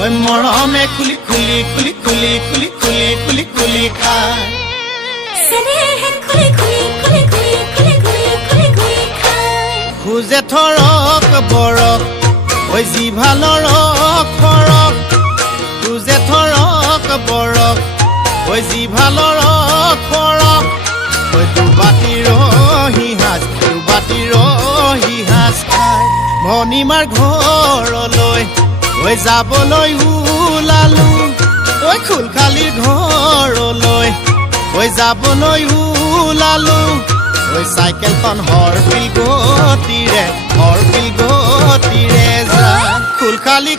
ঐ মৰমে খুলি খুলি খুলি খুলি খুলি খুলি খুলি খুলি খায় চেনেহে খুলি খুলি খুলি খুলি খুলি খুলি খুলি খুলি খায় খুজে থৰক বৰক ঐ জিভালৰ খৰক খুজে থৰক বৰক ঐ জিভালৰ খৰক ঐ দুবাটিৰ হিহাজ খায় ভনীমাৰ ঘৰলৈ ঐ যাবলৈ ওলালো ঐ খুলখালিৰ ঘৰলৈ ঐ যাবলৈ ওলালো ঐ চাইকেলখন হৰপিল গতিৰে যা খুলখালি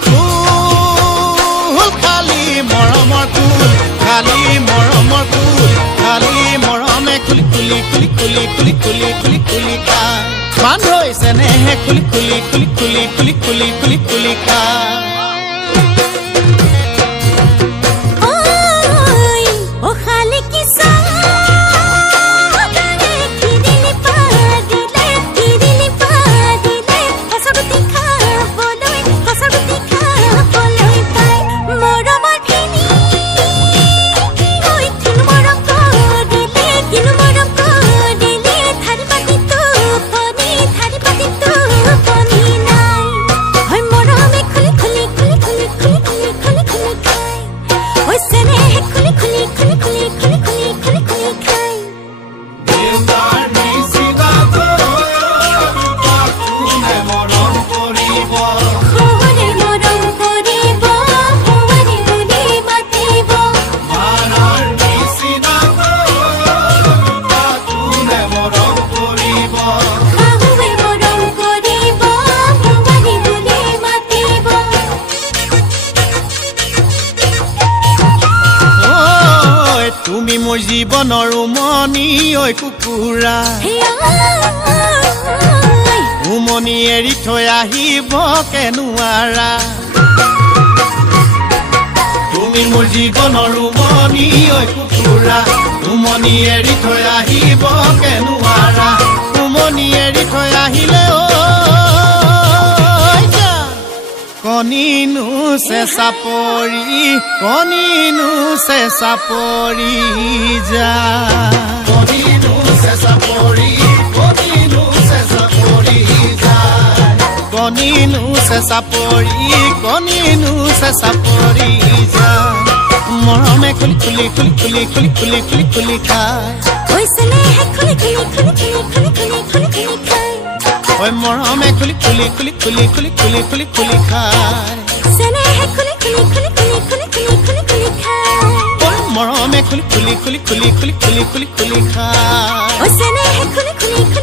খালি মৰমৰ কুল খালি মৰমৰ কুল খালি মৰমে খুলি খুলি খুলি খুলি খুলি খুলি খুলি খুলি খায় মান হৈছে নেহে খুলি খুলি খুলি খুলি খুলি খুলি খুলি খুলি খায় তুমি মোৰ জীৱনৰ উমনি ঐ কুকুৰা উমনি এৰি থৈ আহিব কেনুৱাৰা তুমি মোৰ জীৱনৰ উমনি ঐ কুকুৰা উমনি এৰি থৈ আহিব কেনুৱাৰা উমনি এৰি থৈ আহিলে কণিনো চেঁচা পৰি যা কণিনো চেঁচা পৰি যা কণিনো চেঁচা পৰি যা মৰমে খুলি খুলি খুলি খুলি খুলি খুলি খুলি খুলি খায় ঐ চেনেহে খুলি খুলি খুলি খুলি খুলি খুলি খুলি খায় ঐ মৰমে খুলি খুলি খুলি খুলি খুলি খুলি খুলি খুলি খায় চেনেহে খুলি খুলি খুলি খুলি খুলি খুলি খুলি খুলি খায় ঐ মৰমে খুলি খুলি খুলি খুলি খুলি খুলি খুলি খুলি খায় ঐ চেনেহে খুলি খুলি